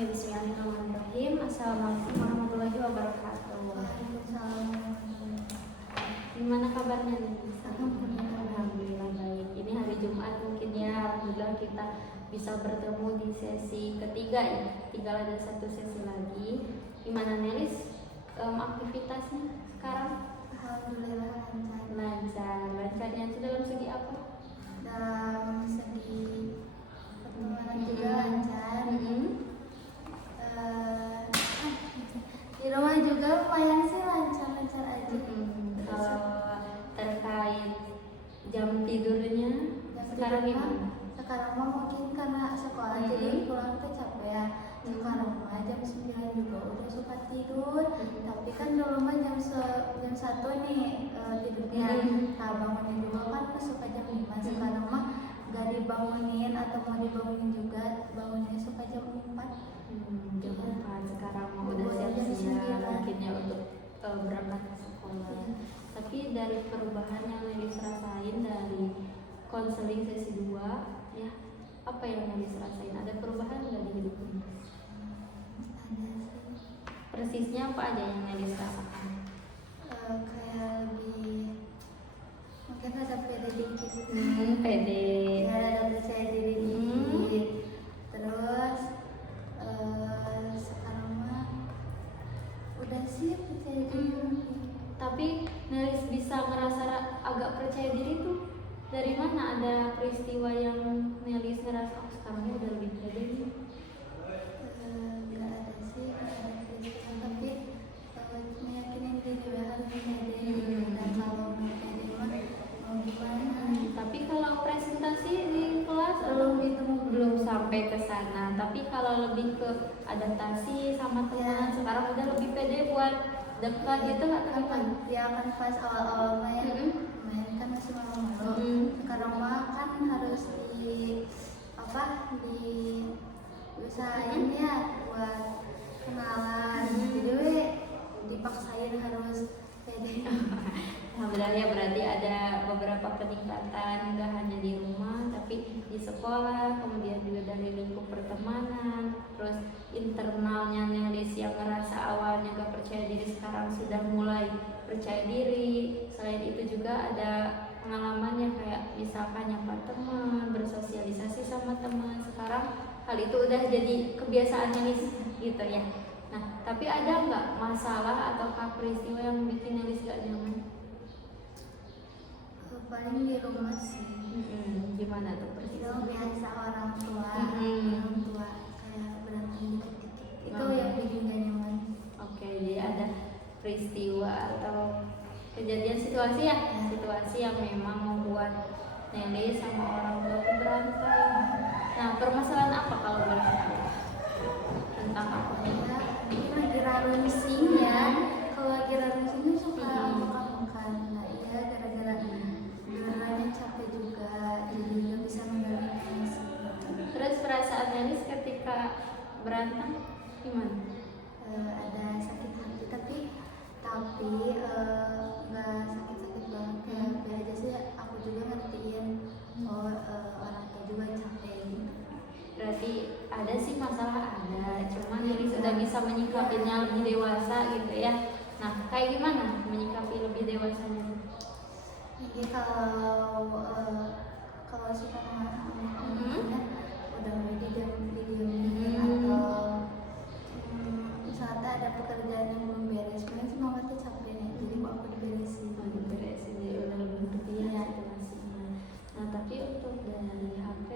Bismillahirrahmanirrahim. Assalamualaikum warahmatullahi wabarakatuh. Waalaikumsalam. Gimana kabarnya nih? Alhamdulillah. Alhamdulillah baik. Ini hari Jumat mungkin ya. Alhamdulillah kita bisa bertemu di sesi ketiga ya. Tinggal ada satu sesi lagi. Gimana Nelis aktivitasnya sekarang? Alhamdulillah lancar. Lancarnya itu dalam segi apa? Dalam segi pertemanan juga lancar. Di rumah juga lumayan sih lancar-lancar aja. Kalau terkait jam tidurnya sekarang gimana? Sekarang mah mungkin karena sekolah jadi pulang tuh capek ya. Sekarang mah jam 9 juga udah suka tidur. Tapi kan dulu mah jam 1 nih tidurnya. Nah bangunnya juga kan suka jam 5. Sekarang mah gak dibangunin atau mau dibangunin juga, bangunnya suka jam 4. Jam 4 sekarang mau udah siap-siap mungkin ya untuk berangkat ke sekolah. Tapi dari perubahan yang Nelis rasain dari konseling sesi 2 ya, apa yang Nelis rasain? Ada perubahan nggak di hidup Nelis? Ada sih. Persisnya apa aja yang Nelis rasakan? Kayak lebih mungkin ada pede dikit. Pede. Ya ada percaya diri dikit. Terus sekarang mah udah sih percaya diri. Tapi Nelis bisa ngerasa agak percaya diri tuh dari mana? Ada peristiwa yang Nelis ngerasa oh sekarang udah lebih pede nih? Nggak ada sih, nggak ada kritikan, tapi meyakinin diri harus pede. Dan kalau mau pede mah mau gimana? Tapi kalau presentasi di kelas belum sampai ke sana. Tapi kalau lebih ke adaptasi sama teman, sekarang udah lebih pede buat dekat gitu atau gimana? Ya kan pas awal-awal main kan masih malu-malu. Sekarang mah kan harus di usahain ya buat kenalan. Jadi dipaksain harus pede. Alhamdulillah ya, berarti ada beberapa peningkatan nggak hanya di rumah tapi di sekolah, kemudian juga dari lingkup pertemanan, terus internalnya Nelis yang ngerasa awalnya gak percaya diri sekarang sudah mulai percaya diri. Selain itu juga ada pengalamannya kayak misalkan nyapa teman, bersosialisasi sama teman. Sekarang hal itu udah jadi kebiasaan Nelis gitu ya. Nah, tapi ada nggak masalah atau peristiwa yang bikin Nelis gak nyaman? Paling di rumah sih. Gimana tuh peristiwa? Itu biasa orang tua kayak berantem dikit-dikit. Itu yang bikin gak nyaman. Oke, jadi ada peristiwa atau kejadian situasi ya, situasi yang memang membuat Nelis sama orang tua itu berantem. Nah, permasalahan apa kalau boleh tahu? Tentang apa? Ini lagi rarunsing ya. Kalau lagi rarunsing itu suka makan. Nah iya gara-gara benerannya capek juga, jadi nggak bisa mengendalikan emosi. Terus perasaan Nelis ketika berantem gimana? Ada sakit hati tapi nggak sakit-sakit banget, kayak biar aja sih. Aku juga ngertiin orang tua juga capek gitu. Berarti ada sih masalah, ada, cuman Nelis sudah bisa menyikapinya lebih dewasa gitu ya. Nah, kayak gimana menyikapi lebih dewasanya? Jadi kalau suka marah udah mulai didiemin atau misalnya ada pekerjaan yang belum beres, mungkin semangatnya capek nih, jadi kok aku diberesin. Diberesin jadi udah lebih ngerti ya situasinya. Nah, tapi untuk dari HP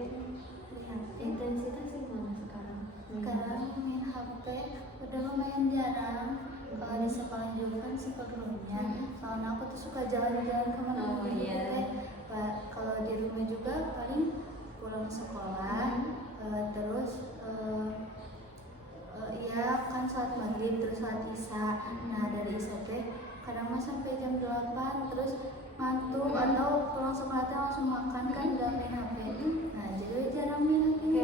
intensitasnya gimana sekarang? Sekarang main HP udah lumayan jarang. Kalau di sekolah juga kan sebelumnya, soalnya aku tuh suka jalan-jalan kemana-mana. Kalau di rumah juga paling pulang sekolah, terus ya kan sholat maghrib terus sholat isya. Nah dari isya teh kadang mah sampai jam 8 terus ngantuk atau pulang sekolah teh langsung makan kan udah main HP. Nah jadi jarang main HP.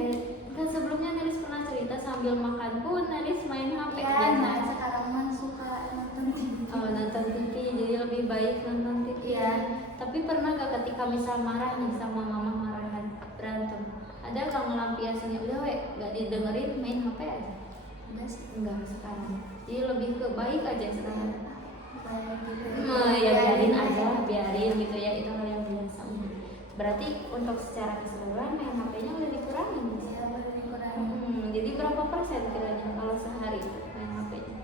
Kan sebelumnya Nelis pernah cerita sambil makan pun Nelis main HP ya. Nah sekarang mah suka nonton TV. Nonton TV, jadi lebih baik nonton TV ya. Tapi pernah gak ketika misal marah nih sama mama, marahan berantem, ada gak ngelampiasinnya udah gak didengerin main HP aja? enggak sih. Enggak sekarang. Jadi lebih ke baik aja sekarang. Kayak gitu. Ya biarin aja, biarin gitu ya, itu hal yang biasa. Berarti untuk secara keseluruhan main HP-nya udah dikurangin. Ya baru dikurangi. Jadi berapa persen kiranya kalau sehari main HP-nya?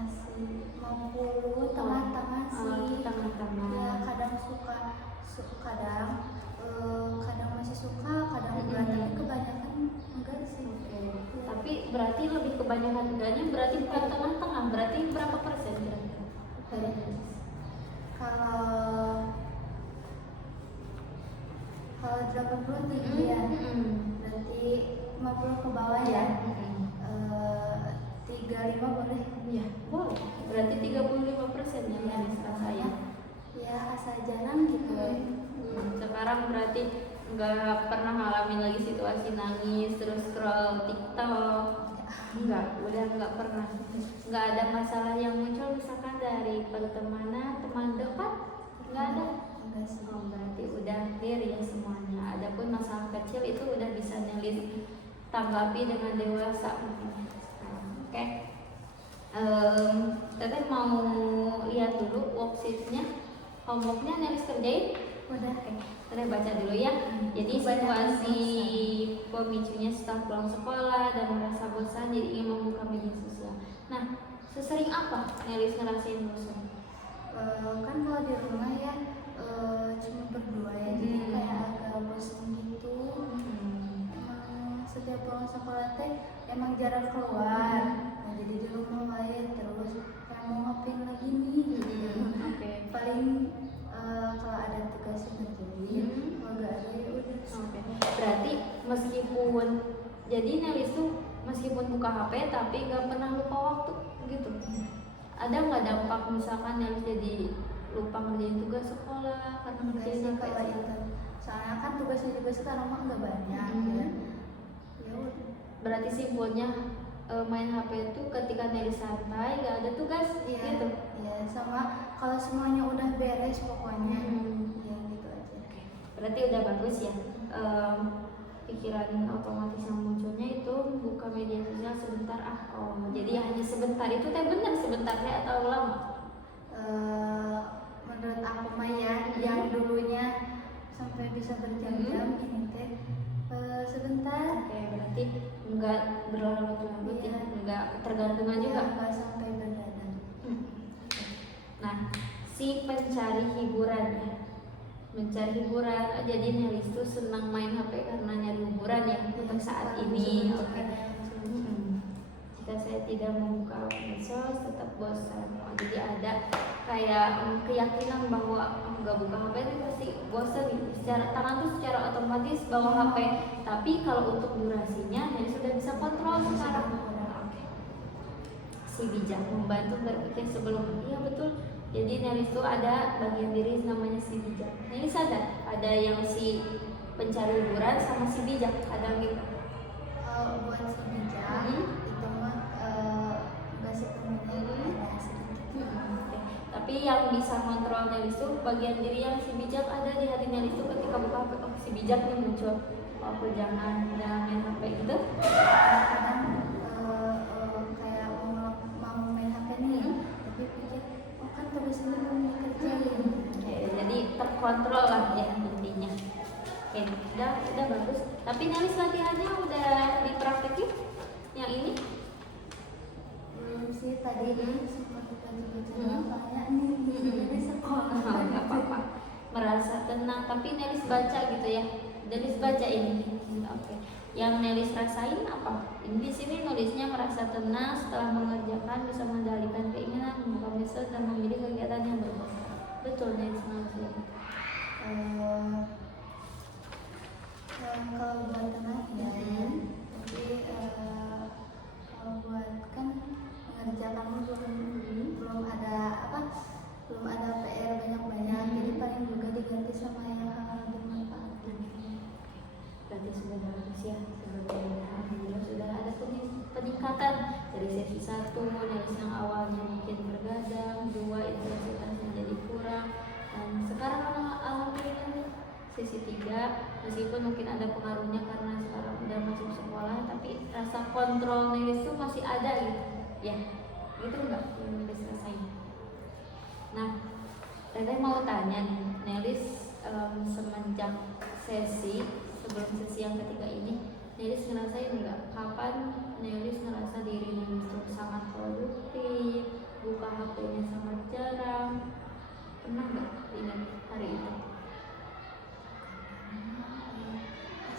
Masih 50 tengah-tengah sih. Tengah-tengah. Ya kadang kadang masih suka, kadang enggak, tapi kebanyakan enggak sih. Oke. Tapi berarti lebih kebanyakan enggaknya, berarti bukan tengah-tengah, berarti berapa persen kira-kira? Kalau 80 tinggi ya, berarti 50 ke bawah ya. 35 boleh? Iya, boleh. Berarti 35% yang Nelis rasain. Ya asal jalan gitu. Sekarang berarti nggak pernah ngalamin lagi situasi nangis terus scroll TikTok. Udah nggak pernah. Nggak ada masalah yang muncul misalkan dari pertemanan, teman dekat, nggak ada. Enggak sih. Oh, berarti udah clear ya semuanya. Adapun masalah kecil itu udah bisa Nelis tanggapi dengan dewasa. Oke. Teteh mau lihat dulu worksheetnya, homeworknya Nelis kerjain. Udah. Teteh baca dulu ya. Jadi situasi pemicunya setelah pulang sekolah dan merasa bosan jadi ingin membuka media sosial. Nah, sesering apa Nelis ngerasain bosan? Kan kalau di rumah ya cuma berdua ya, jadi kayak agak bosan gitu. Emang setiap pulang sekolah teh emang jarang keluar, nah jadi di rumah lain terus kayak mau ngapain lagi nih. Oke. Paling kalau ada tugas yang ngerjain, kalau nggak ada ya udah. Oke. Berarti meskipun jadi Nelis tuh meskipun buka HP tapi nggak pernah lupa waktu gitu. Ada nggak dampak misalkan Nelis jadi lupa ngerjain tugas sekolah karena Enggak ngerjain sih HP? kalau itu, soalnya kan tugasnya juga sekarang mah nggak banyak ya. Ya udah. Berarti simpulnya main HP itu ketika Nelis santai nggak ada tugas gitu. Iya, sama kalau semuanya udah beres pokoknya. Ya gitu aja. Berarti udah bagus ya. Pikiran otomatis yang munculnya itu buka media sosial sebentar jadi hanya sebentar, itu teh benar sebentarnya atau lama? Menurut aku mah ya, yang dulunya sampai bisa berjam-jam ini teh sebentar. Oke, berarti enggak berlarut-larut ya, enggak ketergantungan juga. Nggak sampai begadang. Nah, si pencari hiburan ya, mencari hiburan. Jadi Nelis tuh senang main HP karena nyari hiburan ya untuk saat ini. Oke. Jika saya tidak membuka medsos tetap bosan. Jadi ada kayak keyakinan bahwa nggak buka HP itu pasti bosan. Secara tangan tuh secara otomatis bawa HP. Tapi kalau untuk durasinya Nelis sudah bisa kontrol sekarang. Si bijak membantu berpikir sebelum. Iya betul. Jadi Nelis tuh ada bagian diri namanya si bijak. Nelis sadar ada yang si pencari hiburan sama si bijak, ada gitu. Buat si bijak itu mah nggak sepenuhnya ada sedikit. Tapi yang bisa kontrol Nelis tuh bagian diri yang si bijak ada di hati Nelis tuh ketika buka HP, si bijak nih muncul. Aku jangan main HP gitu. Kadang kayak mau main HP nih, tapi pikir kan tugasnya belum dikerjain. Jadi terkontrol lah ya intinya. Oke, udah bagus. Tapi Nelis latihannya udah dipraktekin yang ini? Belum sih, tadi sempat baca-baca soalnya ini dari sekolah. Nggak apa-apa. Merasa tenang, tapi Nelis baca gitu ya. Nelis baca ini. Oke. Yang Nelis rasain apa? Ini di sini nulisnya merasa tenang setelah mengerjakan, bisa mengendalikan keinginan, membuka medsos dan memilih kegiatan yang bermanfaat. Betul Nelis manusia. Kalau buat tenang ya, tapi kalau buat kan mengerjakan belum ada PR banyak-banyak, jadi paling juga diganti sama yang hal-hal bermanfaat. Berarti sudah bagus ya. Alhamdulillah sudah ada peningkatan dari sesi 1 Nelis yang awalnya mungkin bergadang, 2 intensitasnya jadi kurang, dan sekarang alhamdulillah sesi 3 ada, meskipun mungkin ada pengaruhnya karena sekarang udah masuk sekolah, tapi rasa kontrol Nelis tuh masih ada gitu ya, gitu nggak yang Nelis rasain? Nah, Teteh mau tanya nih, Nelis semenjak sebelum sesi yang ketiga ini, Nelis ngerasain nggak kapan Nelis ngerasa diri Nelis tuh sangat produktif, buka HP-nya sangat jarang, pernah nggak ingat hari itu?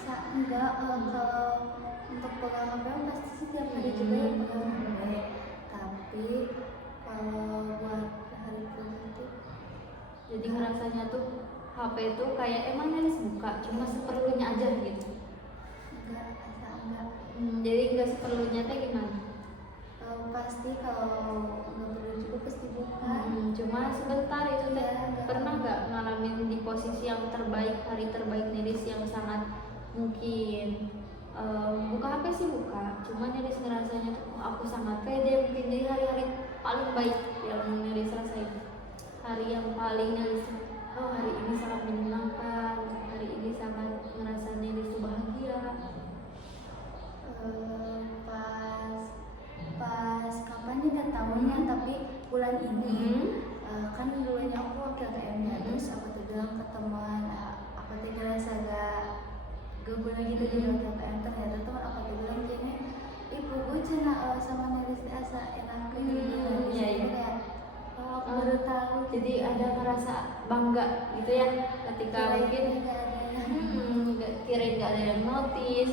Masa enggak, kalau untuk pegang HP pasti setiap hari juga yang pegang HP, tapi kalau buat hari produktif Jadi ngerasanya tuh HP itu kayak emang Nelis buka cuma seperlunya aja gitu. enggak, asa enggak. Jadi nggak seperlunya teh gimana? Pasti kalau nggak perlu juga pasti buka. Cuma sebentar itu teh. Iya, enggak. Pernah nggak ngalamin di posisi yang terbaik, hari terbaik Nelis yang sangat mungkin buka HP sih buka, cuma Nelis ngerasanya tuh aku sangat pede, mungkin jadi hari-hari paling baik yang Nelis rasain, hari yang paling Nelis hari ini sangat menyenangkan, hari ini sangat ngerasa Nelis tuh bahagia. Pas kapan nih nggak tahunya, tapi bulan ini kan dulunya aku wakil TM-nya, terus aku tuh bilang ke teman, aku tuh ngerasa gak guna gitu di wakil TM. Ternyata teman aku tuh bilang gini, ibu gue cina sama Nelis asa enak gitu. Iya, iya. Kayak aku baru tahu. Jadi ada ngerasa bangga gitu ya ketika mungkin kirain gak ada yang notice,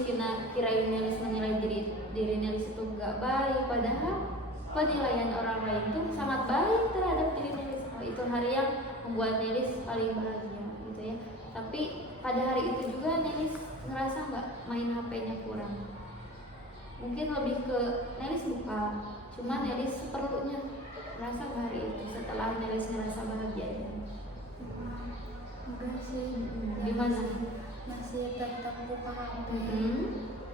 kirain Nelis menilai diri Nelis itu gak baik, padahal penilaian orang lain tuh sangat baik terhadap diri Nelis. Itu hari yang membuat Nelis paling bahagia gitu ya. Tapi pada hari itu juga Nelis ngerasa nggak main HP-nya kurang? Mungkin lebih ke Nelis buka, cuma Nelis seperlunya. Ngerasa nggak hari itu setelah Nelis ngerasa bahagia? Enggak sih. Gimana? Masih tetap buka HP.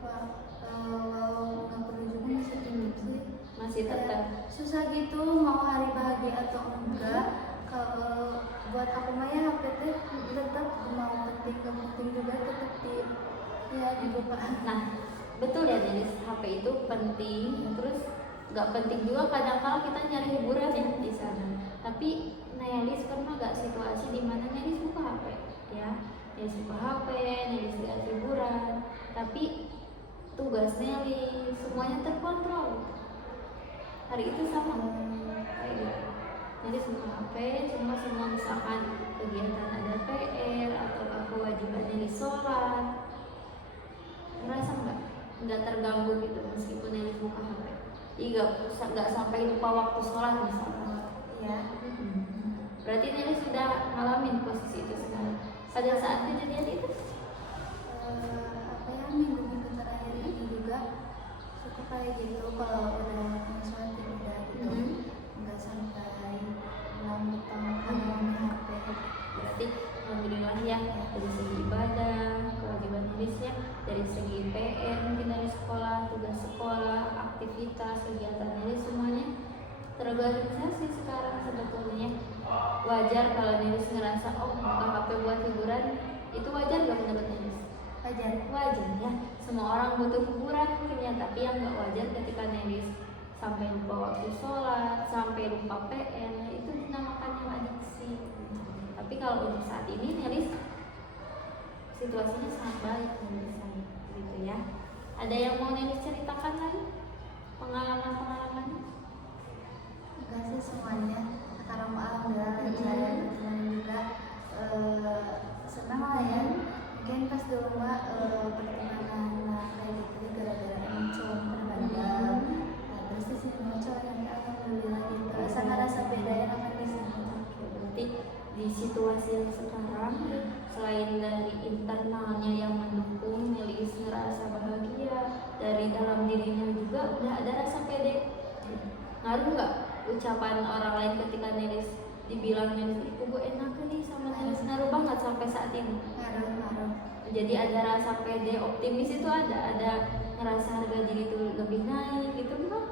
Walau nggak perlu juga masih tinggi sih. Masih tetap. Susah gitu mau hari bahagia atau enggak. Kalau buat aku mah ya HP teh tetap mau penting gak penting juga tetap dibuka. Nah, betul ya Nelis, HP itu penting, terus nggak penting juga kadang-kala kita nyari hiburan ya di sana. Tapi Nelis pernah nggak situasi di mana Nelis buka HP ya? Nelis buka HP, Nelis lihat hiburan, tapi tugas Nelis semuanya terkontrol. Hari itu sama kayak gitu. Nelis buka HP, cuma semua misalkan kegiatan ada PR atau kewajiban Nelis sholat, ngerasa nggak terganggu gitu meskipun Nelis buka HP. Nggak sampai lupa waktu sholat misalkan. Ya. Berarti Nelis sudah ngalamin posisi itu sekarang. Pada saat kejadian itu? Minggu-minggu terakhir ini juga suka kayak gitu, kalau udah sholat tidak gitu, nggak sampai melambutkan karena HP. Berarti alhamdulillah ya, dari segi ibadah, kewajiban Nelis ya, dari segi PR mungkin dari sekolah, tugas sekolah, aktivitas, kegiatan Nelis semuanya terorganisasi sekarang sebetulnya. Wajar kalau Nelis ngerasa buka HP buat hiburan, itu wajar gak menurut Nelis? Wajar ya, semua orang butuh hiburan mungkin ya, tapi yang gak wajar ketika Nelis sampai lupa waktu sholat, sampai lupa PR, itu dinamakan yang adiksi. Tapi kalau untuk saat ini Nelis situasinya sangat baik menurut saya gitu ya. Ada yang mau Nelis ceritakan lagi? Pengalaman-pengalamannya? Enggak sih, semuanya sekarang alhamdulillah lancar, dan juga senang lah ya. Mungkin pas dulu mbak pertemanan kayak gitu gara-gara emang cowok terpandang. Terus di sini mau cowok yang alhamdulillah gitu. Sangat rasa beda ya kan di sini. Berarti di situasi yang sekarang selain dari internalnya yang mendukung Nelis ngerasa bahagia, dari dalam dirinya juga udah ada rasa pede. Ngaruh nggak ucapan orang lain ketika Nelis dibilang Nelis gue enak nih sama Nelis? Ngaruh banget sampai saat ini. Ngaruh. Jadi ada rasa pede, optimis itu ada ngerasa harga diri itu lebih naik gitu kan?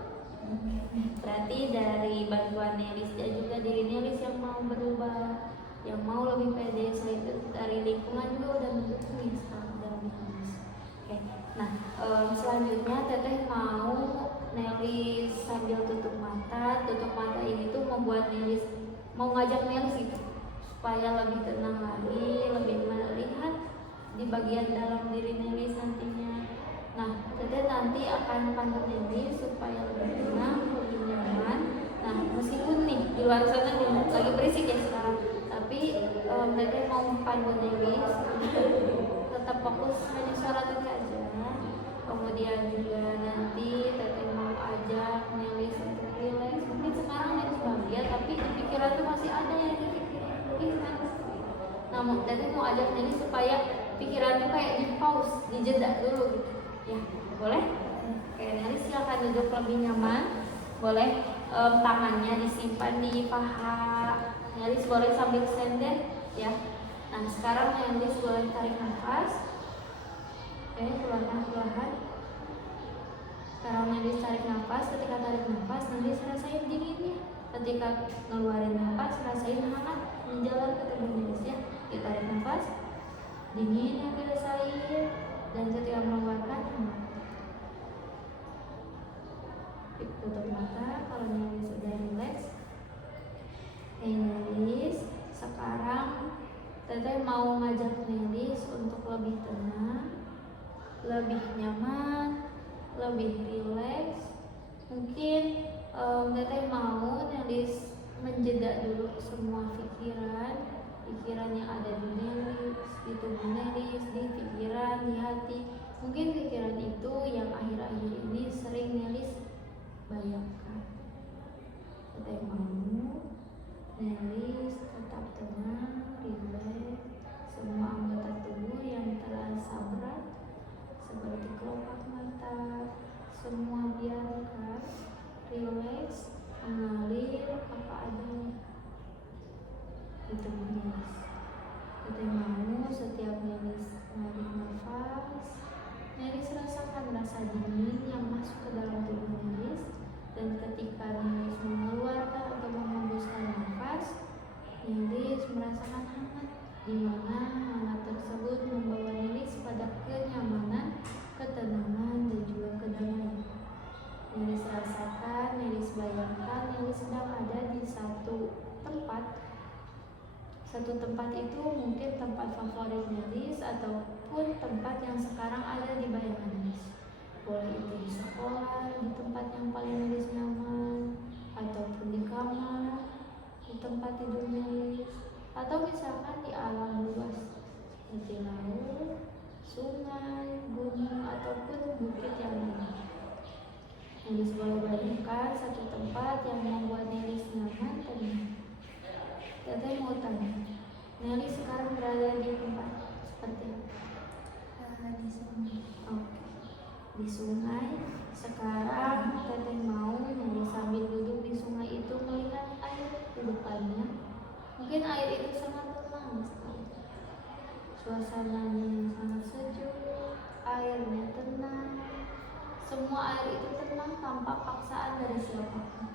Berarti dari bantuan Nelis dan juga diri Nelis yang mau berubah, yang mau lebih pede. Selain itu dari lingkungan juga udah mendukung ya sekarang udah lebih bagus. Oke, nah selanjutnya teteh mau Nelis sambil tutup mata. Tutup mata ini tuh membuat Nelis mau ngajak Nelis gitu supaya lebih tenang lagi, lebih melihat di bagian dalam diri Nelis nantinya. Nah, teteh nanti akan pandu Nelis supaya lebih tenang, lebih nyaman. Nah, meskipun nih di luar sana nih, lagi berisik ya sekarang, tapi teteh mau pandu Nelis tetap fokus hanya suara teteh aja. Kemudian juga nanti teteh mau ajak Nelis untuk relax. Mungkin sekarang Nelis bahagia, tapi di pikiran tuh masih ada yang dipikirin. Namun teteh mau ajak Nelis supaya pikiran tuh kayak di pause, dijeda dulu gitu. Ya, boleh? Oke, Nelis silakan duduk lebih nyaman. Boleh tangannya disimpan di paha. Nelis boleh sambil sender ya. Nah, sekarang Nelis boleh tarik nafas. Oke, perlahan-perlahan. Sekarang Nelis tarik nafas. Ketika tarik nafas, Nelis rasain dinginnya. Ketika ngeluarin nafas, rasain hangat menjalar ke tubuh Nelis ya. Kita tarik nafas, dingin yang dirasain, dan ketika mengeluarkan hangat. Tutup mata kalau Nelis sudah rileks. Nelis, sekarang teteh mau ngajak Nelis untuk lebih tenang, lebih nyaman, lebih rileks. Mungkin teteh mau Nelis menjeda dulu semua pikiran yang ada di Nelis, di tubuh Nelis, di pikiran, di hati. Mungkin pikiran itu yang akhir-akhir ini sering Nelis bayangkan. Teteh mau Nelis tetap tenang, rileks. Semua anggota tubuh yang terasa berat seperti kelopak mata, semua biarkan rileks, mengalir apa adanya di tubuh Nelis. Teteh mau setiap Nelis menarik nafas, Nelis rasakan rasa dingin yang masuk ke dalam tubuh Nelis, dan ketika Nelis mengeluarkan atau menghembuskan nafas, Nelis merasakan hangat, di mana hangat tersebut membawa Nelis pada kenyamanan, ketenangan, dan juga kedamaian. Nelis rasakan, Nelis bayangkan, Nelis sedang ada di satu tempat. Satu tempat itu mungkin tempat favorit Nelis ataupun tempat yang sekarang ada di bayangan Nelis. Boleh itu di sekolah, di tempat yang paling Nelis nyaman, ataupun di kamar, di tempat tidur Nelis, atau misalkan di alam luas seperti laut, sungai, gunung, ataupun bukit yang lain. Nelis boleh bayangkan satu tempat yang membuat Nelis nyaman, tenang. Teteh mau tanya, Nelis sekarang berada di tempat seperti apa? Di sungai. Oke, di sungai. Sekarang teteh mau Nelis sambil duduk di sungai itu melihat air di depannya. Mungkin air itu sangat tenang sekali. Suasananya sangat sejuk, airnya tenang. Semua air itu tenang tanpa paksaan dari siapapun.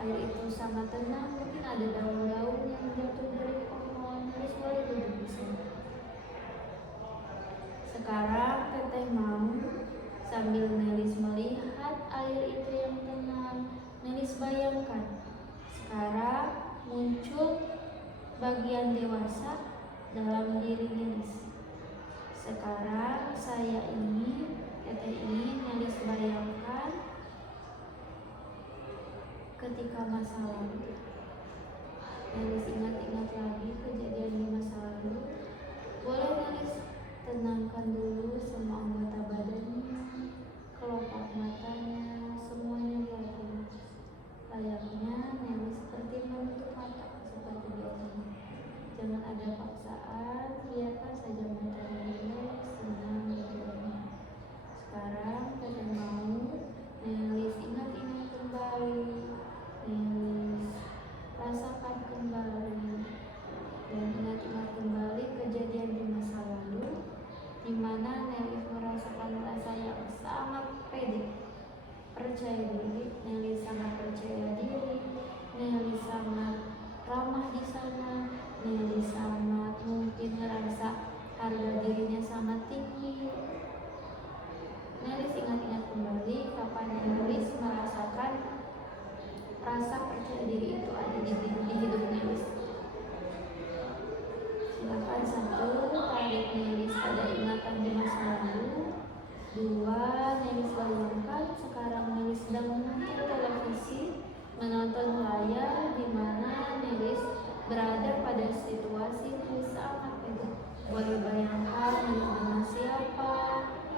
Air itu sangat tenang, mungkin ada daun-daun yang jatuh dari pohon. Nelis boleh duduk di sini. Sekarang teteh mau sambil Nelis melihat air itu yang tenang, Nelis bayangkan sekarang muncul bagian dewasa dalam diri Nelis. Sekarang saya ini, teteh ini Nelis bayangkan ketika masa lalu. Nelis ingat-ingat lagi kejadian di masa lalu. Boleh Nelis tenangkan dulu semua anggota badannya, kelopak matanya, semuanya biarkan. Layaknya Nelis seperti menutup mata seperti biasanya. Jangan ada paksaan, biarkan saja sekarang Nelis sedang menonton televisi, menonton layar di mana Nelis berada pada situasi yang sangat beda. Boleh bayangkan Nelis dengan siapa,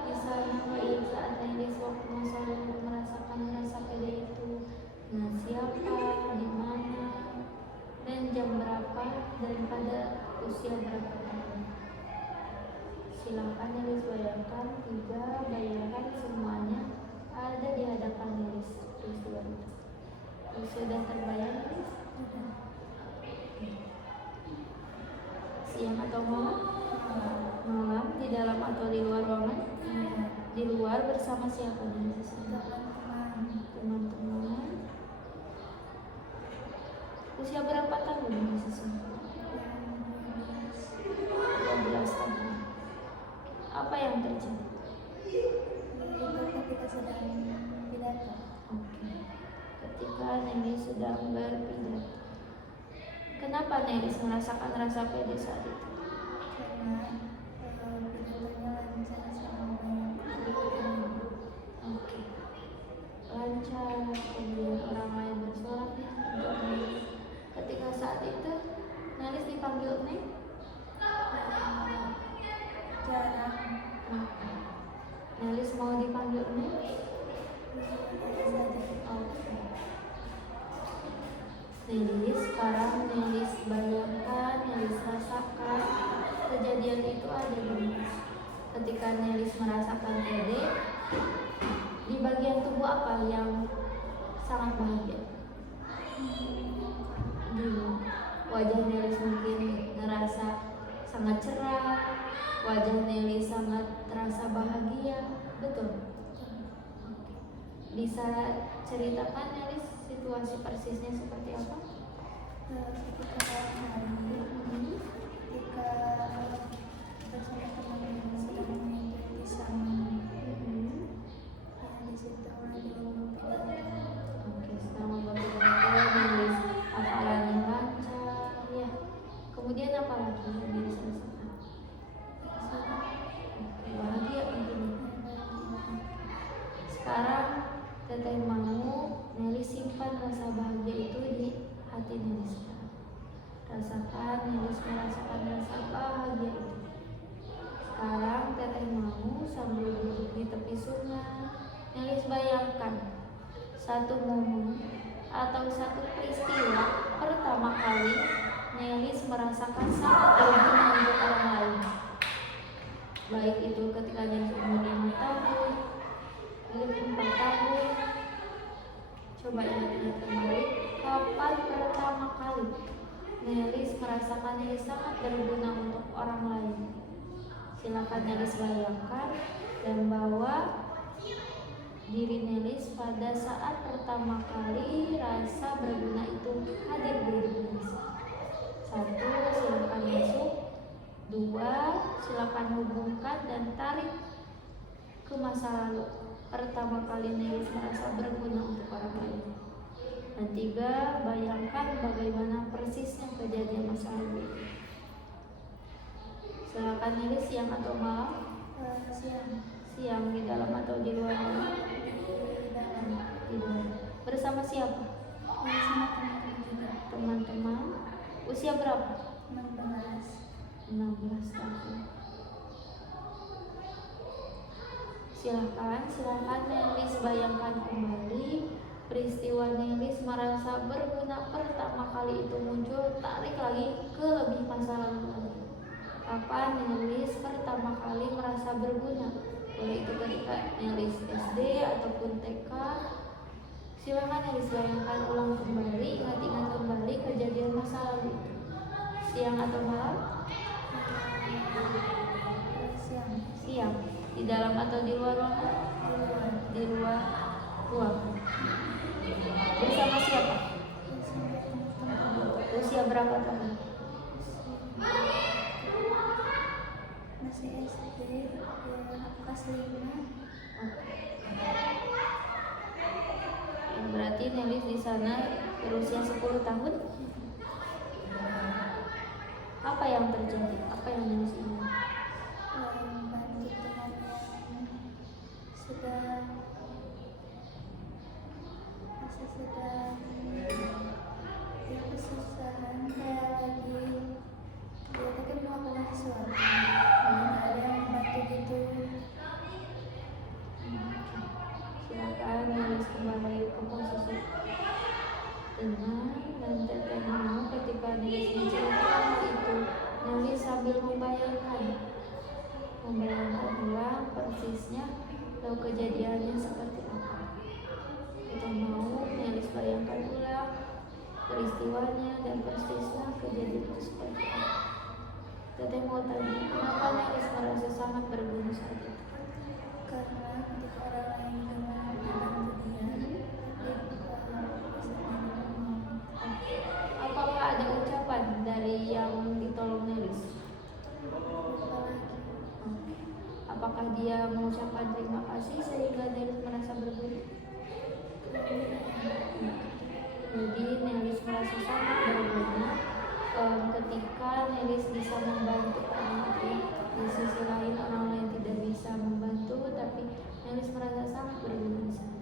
misalnya pada saat Nelis waktu masa lalu merasakan rasa peda itu, dengan siapa, di mana, dan jam berapa, dan pada usia berapa tahun. Silakan Nelis bayangkan, bayangkan semuanya ada di hadapan Nelis peristiwa itu. Sudah terbayang Nelis? Siang atau malam? Malam, di dalam atau di luar ruangan? Di luar bersama siapa Nelis? Teman-teman. Usia berapa tahun Nelis? 12 tahun. Apa yang terjadi? Ketika sedang pidato. Oke. Ketika Nelis sedang berpidato. Kenapa Nelis merasakan rasa pede saat itu? Karena pidatonya lancar sama banyak. Oke. Lancar, kemudian orang lain bersorak untuk Nelis. Ketika saat itu Nelis dipanggil Neng? Jarang. Nelis mau dipanggil Neng? Oke. Nelis, sekarang Nelis bayangkan, Nelis rasakan kejadian itu ada di Nelis. Ketika Nelis merasakan pede, di bagian tubuh apa yang sangat bahagia? Di wajah Nelis mungkin ngerasa sangat cerah, wajah Nelis sangat terasa bahagia, betul? Bisa ceritakan Nelis situasi persisnya seperti apa? Ketika malam hari, ketika bersama teman-teman sedang main pisang, di situ lagi ngomong pidato. Oke, selama berpidato Nelis hafalannya lancar, ya. Kemudian apa lagi yang Nelis rasakan? Oke, bahagia mungkin. Sekarang Teteh mau Nelis simpan rasa bahagia itu di hati Nelis sekarang. Rasakan Nelis merasakan rasa bahagia itu. Sekarang Teteh mau sambil duduk di tepi sungai, Nelis bayangkan satu momen atau satu peristiwa pertama kali Nelis merasakan sangat berguna untuk orang lain. Baik itu ketika Nelis umur 5 tahun, 4 tahun. Coba ingat-ingat kembali, kapan pertama kali Nelis merasakan Nelis sangat berguna untuk orang lain. Silakan Nelis bayangkan dan bawa diri Nelis pada saat pertama kali rasa berguna itu hadir di hidup Nelis. 1, silakan masuk. 2, silakan hubungkan dan tarik ke masa lalu pertama kali Nelis merasa berguna untuk orang lain. Dan 3, bayangkan bagaimana persisnya kejadian masa lalu. Silakan Nelis, siang atau malam? Siang. Siang, di dalam atau di luar rumah? Di luar. Bersama siapa? Sama teman-teman juga. Teman-teman. Usia berapa? 16. 16 tahun. Silakan Nelis bayangkan kembali peristiwa Nelis merasa berguna pertama kali itu muncul. Tarik lagi ke lebih masa lalu lagi. Kapan Nelis pertama kali merasa berguna? Boleh itu ketika Nelis SD ataupun TK. Silakan Nelis bayangkan ulang kembali, ingat-ingat kembali kejadian masa lalu itu. Siang atau malam? Siang. Siang. Di dalam atau di luar ruangan? Di luar ruangan. Bersama siapa? Usia berapa tahun? Masih SD, kelas 5. Berarti Nelis di sana berusia 10 tahun. Apa yang terjadi? Apa yang Nelis ingat? Bantu teman yang sedang membayangkan ulang persisnya atau kejadiannya seperti apa. Kita mau Nelis bayangkan ulang peristiwanya dan persisnya kejadian itu seperti apa. Teteh mau tanya, kenapa Nelis merasa sangat berguna saat itu? Karena ketika orang lain dengan membantu dia bisa menolong. Apakah ada ucapan dari yang ditolong Nelis? Apakah dia mengucapkan terima kasih sehingga Nelis merasa berguna? Jadi Nelis merasa sangat berguna ketika Nelis bisa membantu orang lain. Di sisi lain orang lain tidak bisa membantu, tapi Nelis merasa sangat berguna di sana.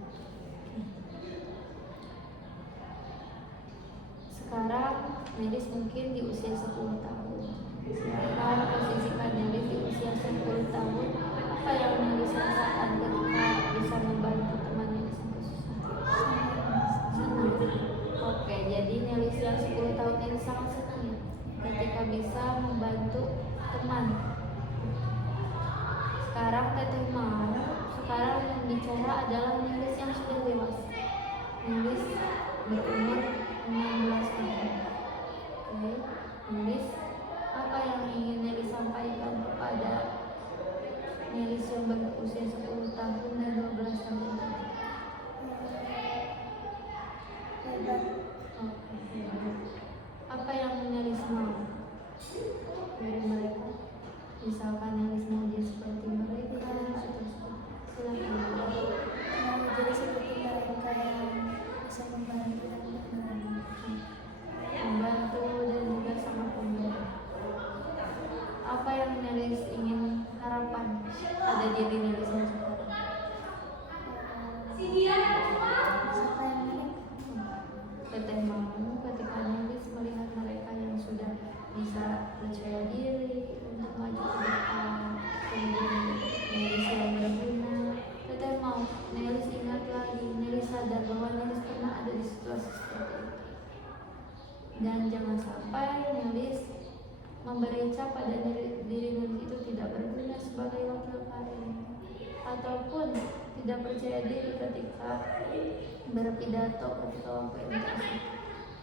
Sekarang Nelis mungkin di usia 10 tahun. Silakan posisikan Nelis di usia 10 tahun. Apa yang Nelis rasakan ketika bisa membantu teman Nelis yang kesusahan? Senang. Oke, jadi Nelis yang 10 tahun ini sangat senang ya ketika bisa membantu teman. Sekarang Teteh mau, sekarang yang bicara adalah Nelis yang sudah dewasa. Nelis berumur 16 tahun. Oke, Nelis, apa yang ingin Nelis sampaikan kepada Nelis yang berusia 10 tahun dan 12 tahun tadi? Oke. Apa yang Nelis mau dari mereka? Misalkan Nelis mau jadi seperti mereka, silakan. Mau jadi seperti mereka yang bisa membantu dan Membantu dan juga sangat pembantu. Apa yang Nelis ingin harapkan pada diri Nelis yang sekarang? siapa yang milik Teteh mau ketika Nelis melihat mereka yang sudah bisa percaya diri untuk maju ke depan, kemudian Nelis yang berguna. Teteh mau Nelis ingat lagi, Nelis sadar bahwa Nelis pernah ada di situasi seperti itu. Dan jangan sampai Nelis memberi cap pada diri Nelis itu tidak berguna sebagai wakil karir, ataupun tidak percaya diri ketika berpidato ketika waktu MTS.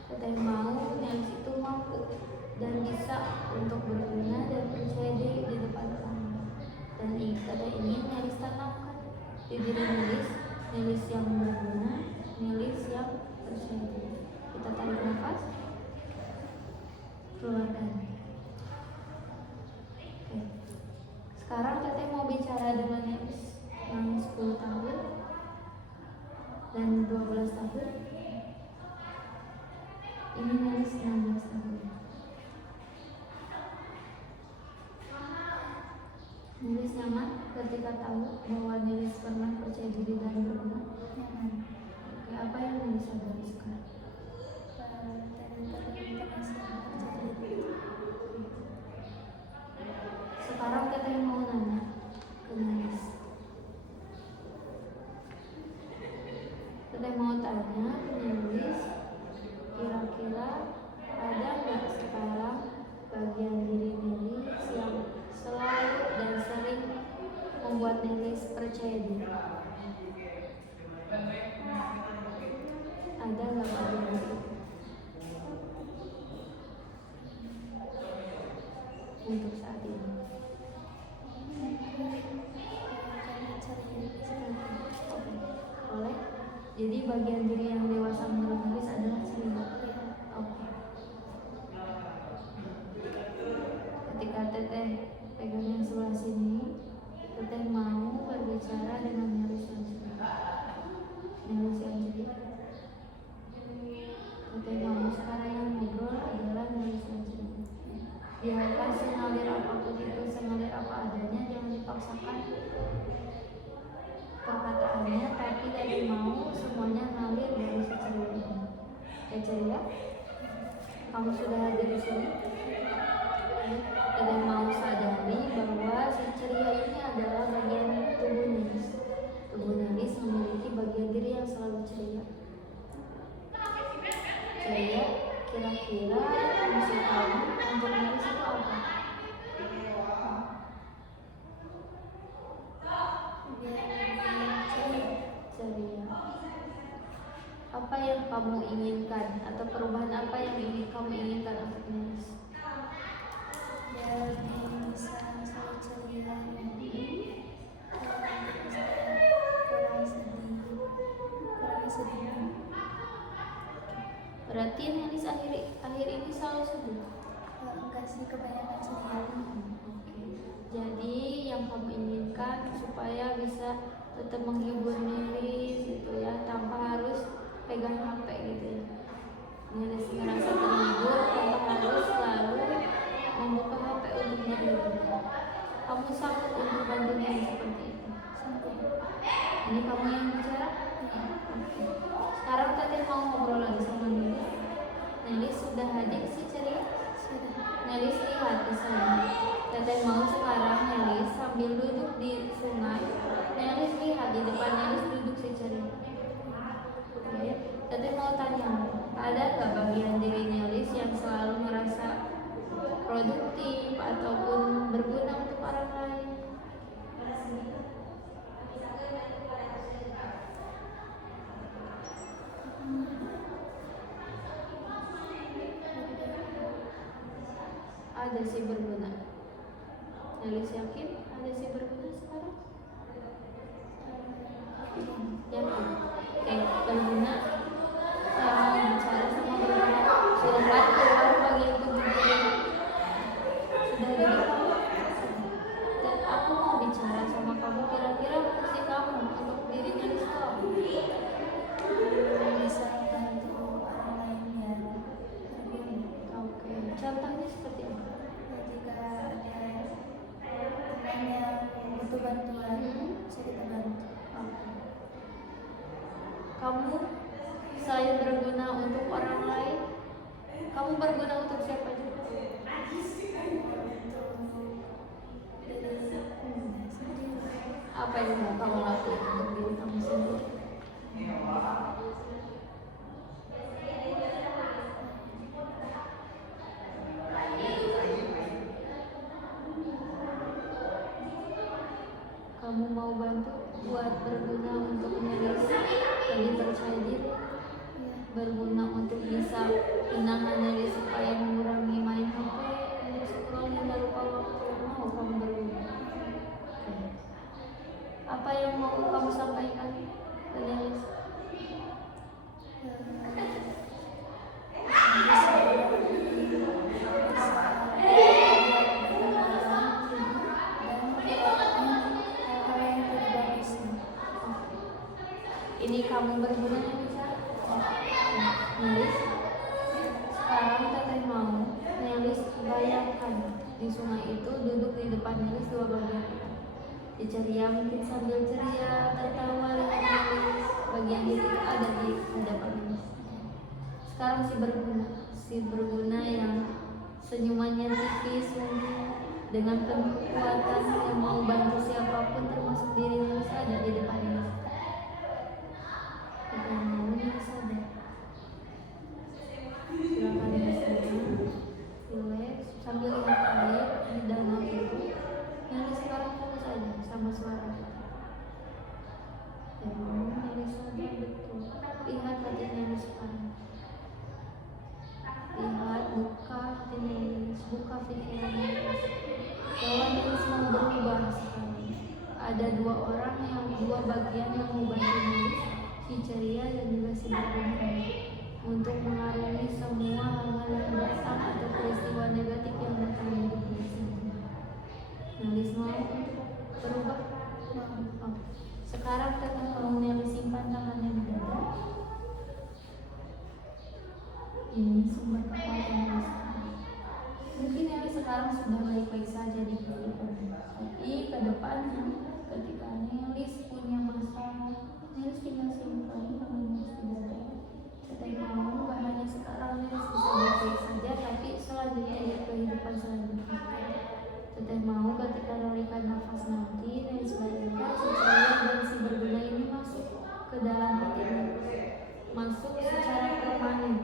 Teteh mau Nelis itu mampu dan bisa untuk berguna dan percaya diri di depan orang. Dan Teteh ingin Nelis tanamkan di diri Nelis, Nelis yang berguna, Nelis yang percaya diri. Kita tarik nafas, keluarkan. Oke. Sekarang Teteh mau bicara dengan Nelis yang 10 tahun dan 12 tahun. Ini Nelis 16 tahun. Nelis nyaman ketika tahu bahwa Nelis pernah percaya diri dan berguna. nyaman. Oke, apa yang Nelis sadari sekarang? Sekarang kita mau nanya ke Nelis. Kita mau tanya ke Nelis, kira-kira ada nggak sekarang bagian diri Nelis yang selalu dan sering membuat Nelis percaya diri? Ada nggak bagian diri itu? Untuk saat ini. Oke, boleh. Jadi bagian diri yang dewasa menurut Nelis adalah ceria. Oke. Ketika Teteh pegang yang sebelah sini, Teteh mau berbicara dengan Nelis yang ceria. Nelis yang ceria. Teteh mau sekarang yang ngobrol adalah Nelis yang ceria. Biarkan sengalir apapun itu, sengalir apa adanya, jangan dipaksakan perkataannya, tapi Teteh mau semuanya ngalir dari si ceria ini. Ceria, kamu sudah hadir di sini. Teteh mau sadari bahwa si kamu inginkan atau perubahan apa yang ingin kamu inginkan untuk Nelis? Biar bisa selalu ceria, kurang sedih. Berarti Nelis akhir ini selalu sedih. Enggak sih, kebanyakan ceria. Oke. Jadi yang kamu inginkan supaya bisa tetap menghibur Nelis gitu ya, tanpa harus pegang HP gitu ya. Nelis merasa terhibur tanpa harus selalu membuka HP untuk menghibur. Kamu sanggup untuk bantu Nelis seperti itu? Ini kamu yang bicara? Oke. Sekarang Teteh mau ngobrol lagi sama Nelis. Nelis sudah hadir sih ceria? Nelis lihat di sana. Teteh mau sekarang Nelis sambil duduk di sungai. Nelis lihat di depan Nelis duduk si ceria. Oke. Teteh mau tanya, ada nggak bagian diri Nelis yang selalu merasa produktif ataupun berguna untuk orang lain? Ada sih berguna. Nelis yakin ada sih berguna sekarang? Yakin? Oke, berguna. Saya mau bicara sama berguna. Silahkan keluar bagian tubuh diri. Sudah ada di kamu. Dan aku mau bicara sama kamu. Kira-kira fungsi kamu untuk diri Nelis itu apa? Bisa membantu orang lain biar berguna. Oke, contohnya seperti apa? Jika ada teman yang butuh bantuan, bisa kita bantu. Kamu selain berguna untuk orang lain, kamu berguna untuk siapa juga? Untuk diri sendiri. Apa yang mau kamu lakukan untuk diri kamu sendiri? Kamu mau bantu buat berguna untuk Nelis lebih percaya diri, berguna untuk bisa tenangkan Nelis supaya mengurangi main HP, scroll hingga lupa waktu. Mau kamu berguna? Oke. Apa yang mau kamu sampaikan ke Nelis? Ini kamu berguna yang bisa? Nelis, sekarang Teteh mau Nelis bayangkan di sungai itu duduk di depan Nelis dua bagian itu. Di ceria mungkin sambil ceria tertawa dengan Nelis. Bagian diri itu ada di hadapan Nelis. Sekarang si berguna yang senyumannya tipis mungkin dengan penuh kekuatan yang mau bantu siapapun termasuk diri Nelis ada di depan Nelis. Yang mau Nelis sadar. Silakan bersenang, relax sambil lihat air di danau itu. Nelis sekarang fokus aja sama suara. Dan mau Nelis sadar betul. Lihat hati Nelis sekarang. Lihat, buka hati Nelis, buka pikiran Nelis. Bahwa Nelis mau berubah sekali. Ada dua orang dua bagian yang mau bantu Nelis, si ceria dan juga si berguna, untuk mengarungi semua hal-hal yang datang atau peristiwa negatif yang datang di hidup Nelis. Nelis mau untuk berubah? Oh. Sekarang Teteh mau Nelis simpan tangannya di dada. Ini sumber kekuatan Nelis. Mungkin Nelis sekarang sudah baik-baik saja di kehidupan, tapi ke depannya ketika Nelis punya masalah, Nelis tinggal simpan tangannya di dada. Teteh mau bahannya sekarang Nelis bisa baik-baik saja, tapi selanjutnya di kehidupan selanjutnya. Teteh mau ketika tarikan nafas nanti Nelis bayangkan si ceria dan si berguna ini masuk ke dalam hati Nelis, masuk secara permanen.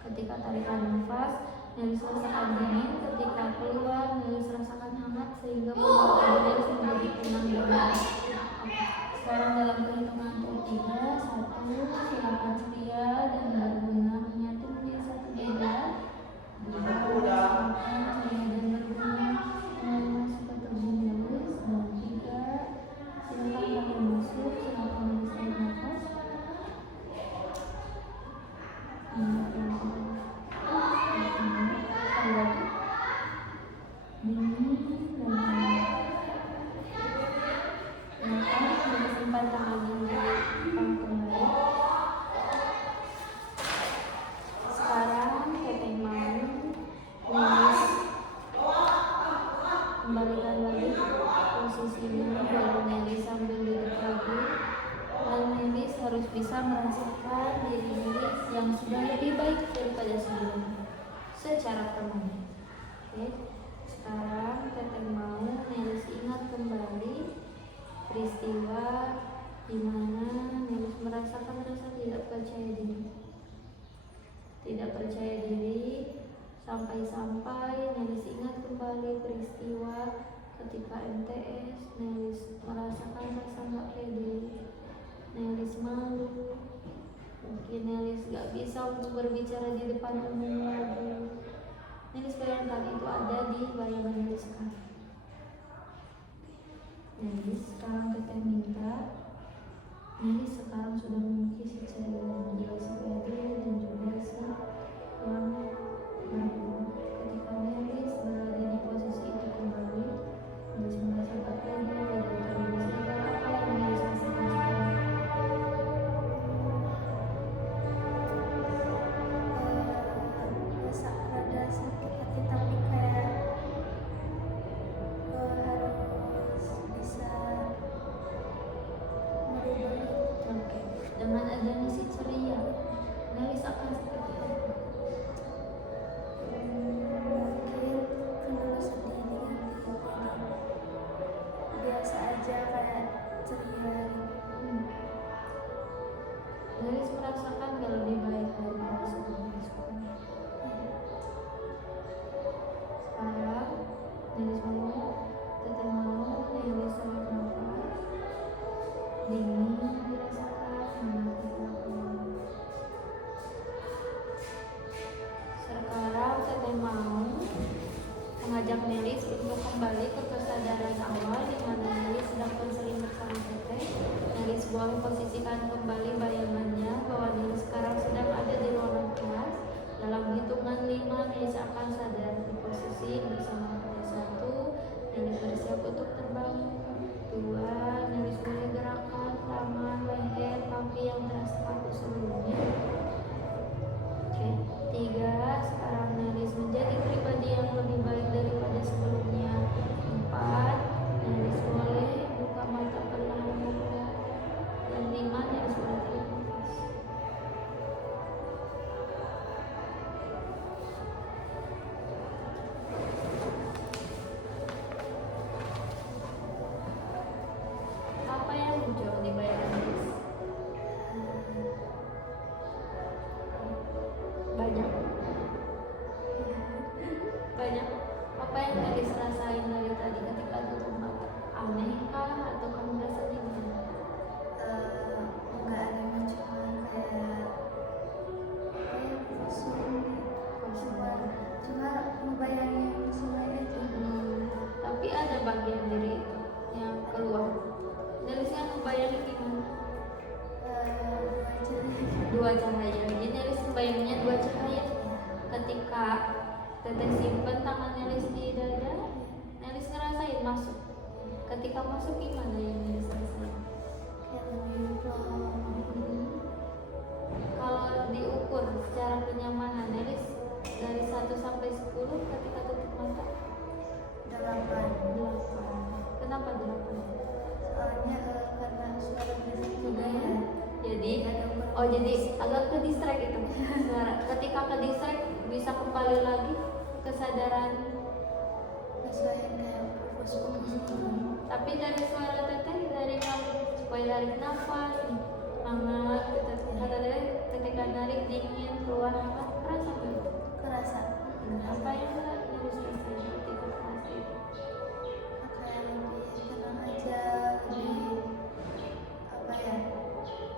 Ketika tarikan nafas Nelis rasakan dingin, ketika keluar Nelis rasakan hangat sehingga membuat Nelis menjadi tenang dan baik. Sekarang dalam perhitungan 3 stabilkan lagi posisinya, baru Nelis sambil duduk lagi. Dan Nelis harus bisa merasakan diri Nelis yang sudah lebih baik daripada sebelumnya secara permanen. Oke, sekarang Teteh mau Nelis ingat kembali peristiwa di mana Nelis merasakan rasa tidak percaya diri. Tidak percaya diri sampai-sampai Nelis ingat kembali peristiwa ketika MTS. Nelis merasakan rasa nggak pede, Nelis malu, mungkin Nelis gak bisa untuk berbicara di depan umum lagi. Nelis bayangkan itu ada di bayangan Nelis sekarang. Nelis sekarang Teteh minta Nelis sekarang sudah memiliki secara dia sepeda dan juga yang baru. Ketika Nelis berada di posisi itu kembali, Nelis merasa berbeda dan terbersihkan apa yang Nelis rasakan sekarang. Rasa rada sakit hati tapi kayak harus bisa merubah itu. Oke, dengan adanya si ceria, Nelis akan seperti apa? Mungkin kalau sedih diganti biasa aja kayak ceria gitu. Nelis merasakan gak lebih baik daripada sebelumnya. Sekarang Nelis mau, Teteh mau Nelis tarik nafas, dingin dirasakan, menarik nafas. Sekarang Teteh mau mengajak Nelis untuk kembali ke kesadaran awal di mana Nelis sedang konseling bersama Teteh. Nelis boleh posisikan kembali bayangannya bahwa Nelis sekarang sedang ada di ruangan kelas. Dalam hitungan 5 Nelis akan sadar di posisi bersama Teteh. 1, Nelis bersiap untuk terbang. 2, Nelis mulai gerakan tangan, leher, kaki yang terasa kaku sebelumnya. Oke, 3, sekarang Nelis menjadi pribadi yang lebih baik daripada sebelumnya. 4, Nelis boleh buka mata perlahan-lahan. Dan 5, Nelis boleh tarik nafas. Apa yang muncul di bayangan Nelis? Banyak. Banyak. Apa yang Nelis rasain dari tadi ketika tutup mata? Aneh kah atau kamu merasa gimana? Nggak ada cuma kayak kosong cuma ngebayangin sungai aja. Tapi ada bagian diri itu yang keluar. Nelis kan ngebayangin gimana? Dua cahaya. Jadi Nelis ngebayanginnya dua cahaya. Ketika Teteh simpen tangan Nelis di dada, Nelis ngerasain masuk. Ketika masuk gimana yang Nelis rasain? Kayak lebih plong. Kalau diukur secara kenyamanan Nelis dari 1 sampai 10 ketika tutup mata 8. Kenapa 8? Soalnya karena suara berisik juga ya. Jadi jadi agak ke distract itu suara. Ketika ke distract bisa kembali lagi kesadaran. Sesuai kayak fokus. Tapi dari suara Teteh, dari kamu supaya tarik nafas hangat, kata Teteh ketika narik dingin keluar hangat, kerasa nggak? Kerasa. Apa yang Nelis rasain ketika kerasa itu? Kayak lebih tenang aja, lebih apa ya?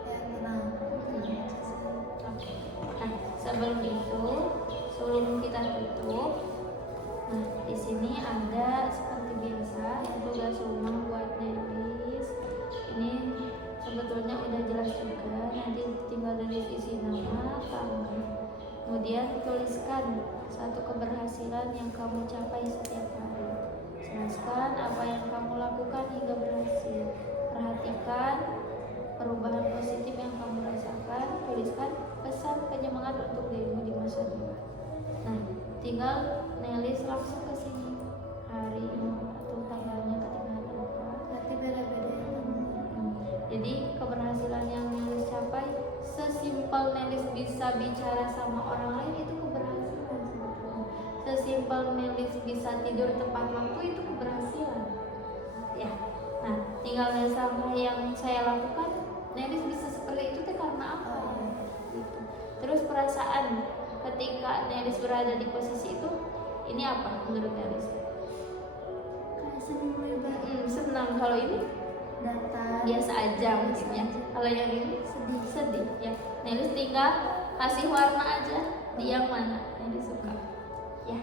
Ya tenang aja sih. Oke. Nah, sebelum kita tutup, nah di sini ada seperti biasa yang tugas rumah buat Nelis. Ini sebetulnya udah jelas juga, nanti tinggal Nelis isi nama, tanggal. Kemudian tuliskan satu keberhasilan yang kamu capai setiap hari. Jelaskan apa yang kamu lakukan hingga berhasil. Perhatikan perubahan positif yang kamu rasakan. Tuliskan pesan penyemangat untuk dirimu di masa depan. Nah, tinggal Nelis langsung ke sini hari ini atau bisa bicara sama orang lain itu keberhasilan sebetulnya. Sesimpel Nelis bisa tidur tepat waktu itu keberhasilan. Ya, nah tinggal misalnya yang saya lakukan, Nelis bisa seperti itu teh karena apa? Gitu. Terus perasaan ketika Nelis berada di posisi itu, ini apa menurut Nelis? Kayak senang lebar. Senang. Kalau ini Datar. biasa aja mungkinnya. Kalau yang ini sedih ya. Nelis tinggal kasih warna aja di yang mana Nelis suka ya.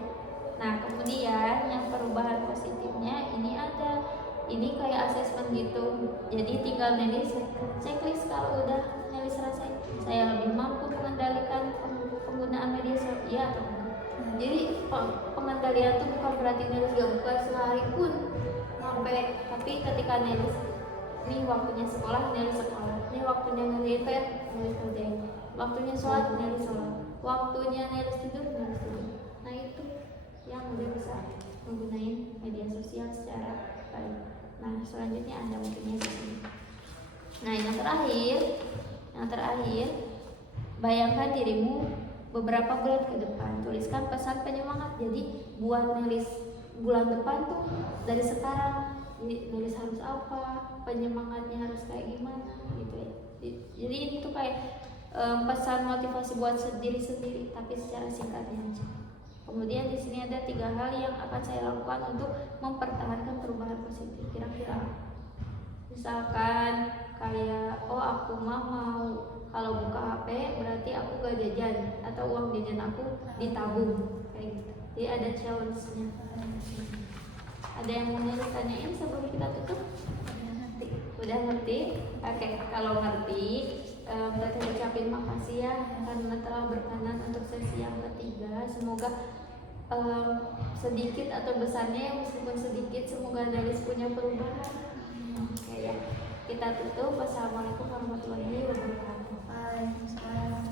Nah kemudian yang perubahan positifnya ini ada, ini kayak asesmen gitu. Jadi tinggal Nelis checklist. Kalau udah Nelis rasain saya lebih mampu mengendalikan penggunaan media sosial atau enggak. Jadi pengendalian itu bukan berarti Nelis gak buka sehari pun sampai, tapi ketika Nelis ini waktunya sekolah, Nelis sekolah. Ini waktunya ngerjain, Nelis kerjain. Waktunya sholat, Nelis sholat. Waktunya Nelis tidur, Nelis tidur. Nah itu yang udah bisa menggunakan media sosial secara baik. Nah selanjutnya Anda mungkinnya di sini. Nah yang terakhir, bayangkan dirimu beberapa bulan ke depan. Tuliskan pesan penyemangat. Jadi buat Nelis bulan depan tuh dari sekarang Nelis harus apa, penyemangatnya harus kayak gimana gitu ya. Jadi ini tuh kayak pesan motivasi buat diri sendiri, tapi secara singkatnya aja. Kemudian di sini ada 3 hal yang akan saya lakukan untuk mempertahankan perubahan positif. Kira-kira misalkan kayak aku mau kalau buka HP berarti aku gak jajan atau uang jajan aku ditabung kayak gitu. Jadi ada challenge-nya. Ada yang mau Nelis tanyain sebelum kita tutup? Udah ngerti? Oke, kalau ngerti berarti ucapin makasih ya karena telah berkenan untuk sesi yang ketiga. Semoga sedikit atau besarnya, meskipun sedikit, semoga Nelis punya perubahan. Oke ya, kita tutup. Wassalamualaikum warahmatullahi wabarakatuh. Waalaikumsalam.